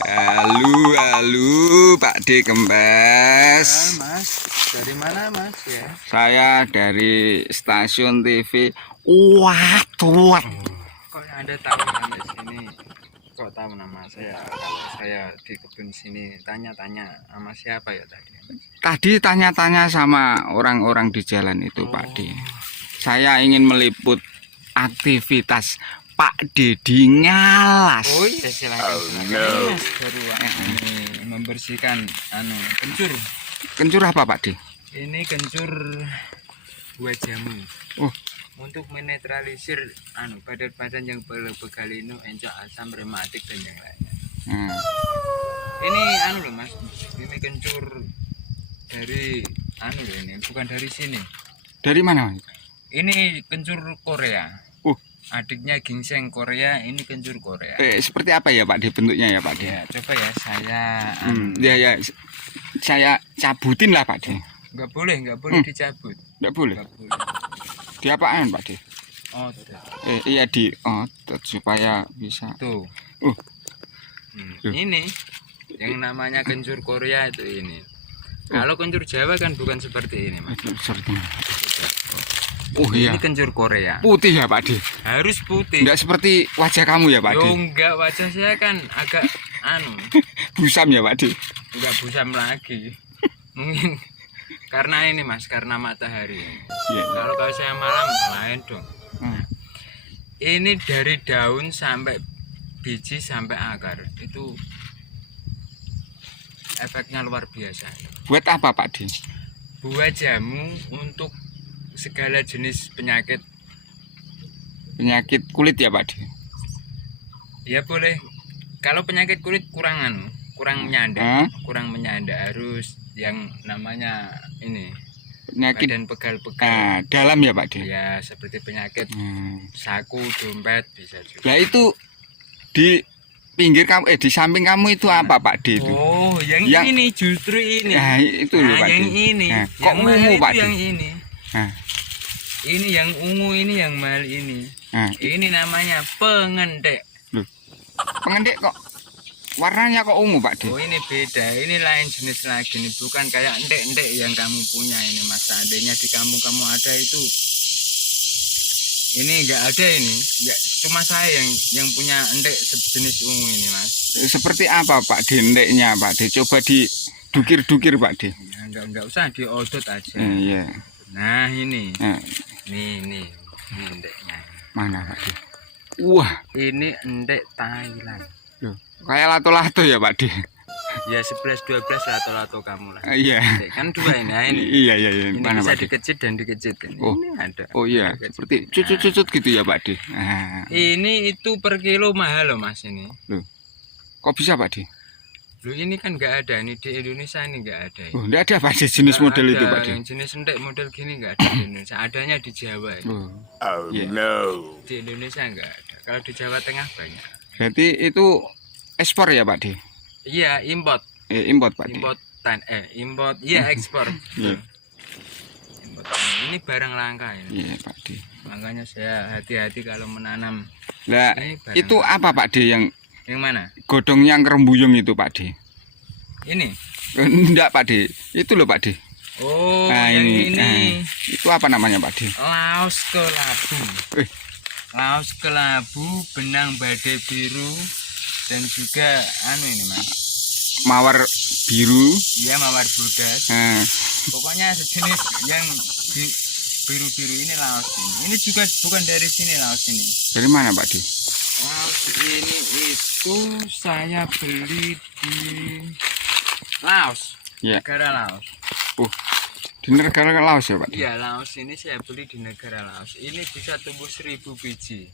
Halo Pak D Kempes. Mas, dari mana Mas ya? Saya dari stasiun TV. Waduh. Kok Anda tahu sampai sini? Kok tahu nama saya? Kalau saya di kebun sini tanya-tanya sama siapa ya tadi? Tadi tanya-tanya sama orang-orang di jalan itu Pak D. Saya ingin meliput aktivitas Pak Dedi Ngalas. Oh iya silakan. Ini Mas baru ini membersihkan kencur. Kencur apa Pak D? Ini kencur buah jamu. Oh, Untuk menetralisir badan-badan yang begalino, encok, asam, rematik dan yang lainnya. Ini loh Mas, ini kencur dari loh, ini bukan dari sini. dari mana Mas? Ini kencur Korea. Adiknya ginseng Korea, ini kencur Korea. Seperti apa ya Pak D bentuknya ya Pak D? Ya, coba ya saya Ya, saya cabutin lah Pak D. nggak boleh dicabut. Nggak boleh. Nggak boleh. Diapaan Pak D? Oh, Iya di otot supaya bisa. tuh. Tuh. Ini yang namanya kencur Korea itu ini. Kalau kencur Jawa kan bukan seperti ini, Mas. Oh iya. Ini kencur Korea. Putih ya Pak D. Harus putih. Enggak seperti wajah kamu ya Pak D. Yo enggak, wajah saya kan agak Busam ya Pak D. enggak busam lagi. Mungkin karena ini Mas, karena matahari. Iya. Kalau saya malam lain dong. Ini dari daun sampai biji sampai akar itu efeknya luar biasa. Buat apa Pak D? Buah jamu untuk segala jenis penyakit. Penyakit kulit ya Pak D? Ya boleh. Kalau penyakit kulit kurang menyanda, harus yang namanya ini Penyakit badan pegal-pegal. dalam ya Pak D? Ya seperti penyakit saku, dompet bisa juga. Lah itu di pinggir kamu di samping kamu itu apa Pak D itu? Oh, yang ini justru ini. Nah, itu loh Pak D. Yang ini. Nah, Yang kok ungu Pak D? yang ini. Nah. Ini yang ungu, ini yang mahal ini. Nah. Ini namanya pengendek. Loh. Pengendek kok warnanya kok ungu Pak D? Oh, ini beda. Ini lain jenis lagi nih, bukan kayak endek-endek yang kamu punya ini Mas. Seandainya di kampung kamu ada itu. Ini enggak ada ini. Enggak, cuma saya yang punya endek sejenis ungu ini Mas. Seperti apa Pak D endeknya Pak D? Coba didukir-dukir Pak D. Ya, enggak usah diodot aja. Iya. Nah, ini. Nah. Ini endeknya. Mana Pak D? Wah, ini endek Thailand. loh, kayak lato-lato ya Pak D? Ya 11-12 lato-lato kamu lah. Iya. Kan dua ini. Nah, ini. Iya. Ini Mana bisa Pak D? dikecit dan dikecit. Ini ada. Oh iya, seperti cucut-cucut gitu ya Pak D. Nah. Ini itu per kilo mahal loh Mas ini. Loh. Kok bisa Pak D? Loh ini kan nggak ada ini di Indonesia, ini nggak ada. Oh, enggak ada Pak D jenis Nggak model ada. itu Pak D. Yang jenis endek model gini nggak ada di Indonesia. Adanya di Jawa. Oh yeah. No. Di Indonesia nggak ada. Kalau di Jawa Tengah banyak. Berarti itu ekspor ya Pak D? Iya, import. Import Pak D. Import. Iya, ekspor. Iya. Import. Ini barang langka ini. Iya Pak D. Makanya saya hati-hati kalau menanam. Lah, itu apa Pak D yang mana? godong yang kerembuyung itu Pak D? Ini? Enggak Pak D, itu loh Pak D. Oh, nah, yang ini. Nah, itu apa namanya Pak D? Laos kelabu. Laos kelabu, benang badai biru, dan juga ini Mas. Mawar biru. Iya, mawar bodas. Pokoknya sejenis yang biru-biru ini laos ini. Ini juga bukan dari sini laos ini. Dari mana Pak D? Laos ini itu saya beli di Laos. Ya. Negara Laos. Di negara Laos ya Pak D? Iya, Laos ini saya beli di negara Laos. Ini bisa tumbuh 1000 biji.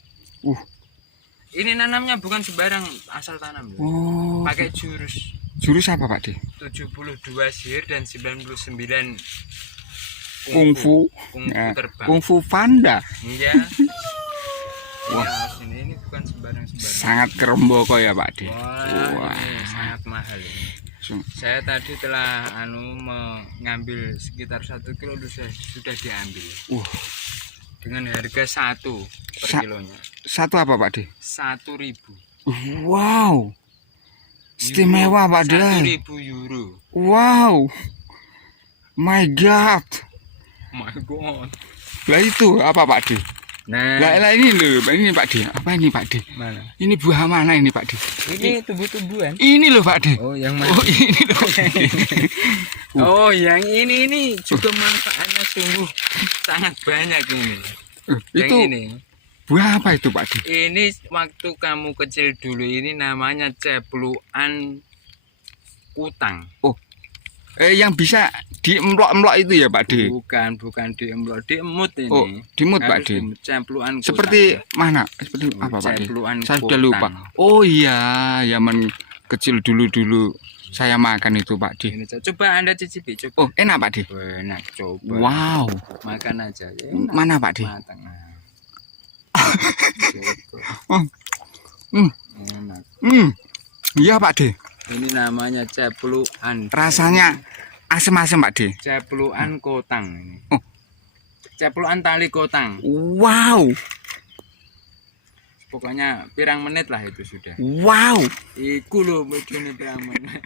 Ini nanamnya bukan sembarang asal tanam loh. Oh. Pakai jurus. Jurus apa Pak D? 72 sihir dan 99 kungfu terbang. Kungfu panda. Iya. Wah, ini bukan sembarang. Sangat keremboko ya Pak D. Wah. Ini sangat mahal ini. Saya tadi telah mengambil sekitar 1 kilo sudah diambil. Dengan harga 1 per kilonya. Satu apa Pak D? 1.000. Wow. Istimewa Pak De. 1.000 euro. Wow. My God. My God. Lah itu apa Pak De? Nah, Lah ini loh, ini Pak De. Apa ini Pak De? mana? Ini buah mana ini Pak De? Ini tumbuh-tumbuhan. Ini loh Pak De. Oh, yang mana? Oh ini loh. Oh, yang ini juga manfaatnya sungguh sangat banyak ini. Yang Itu ini. buah apa itu Pak De? Ini waktu kamu kecil dulu ini namanya cepluan kutang. Yang bisa diemplok-emplok itu ya Pak De? Bukan diemplok, diemut ini. Oh, dimut Pak Harus De. diemut, cepluan kutang. Seperti mana? Seperti apa Pak De? Cepluan Saya sudah kutang. lupa. Oh iya, zaman kecil dulu saya makan itu Pak De. Ini, coba Anda cicipi, coba. Oh, enak Pak De. Enak, coba. Wow. Makan aja. Ya, enak. Mana Pak De? Matang. Nah. Oh. Hmm. Enak. Iya Pak De. Ini namanya cepluan. Rasanya asem-asem Pak De. Cepluan kotang ini. Oh. Cepluan tali kotang. Wow. Pokoknya pirang menit lah itu sudah. Wow. Iku lho medune pirang menit.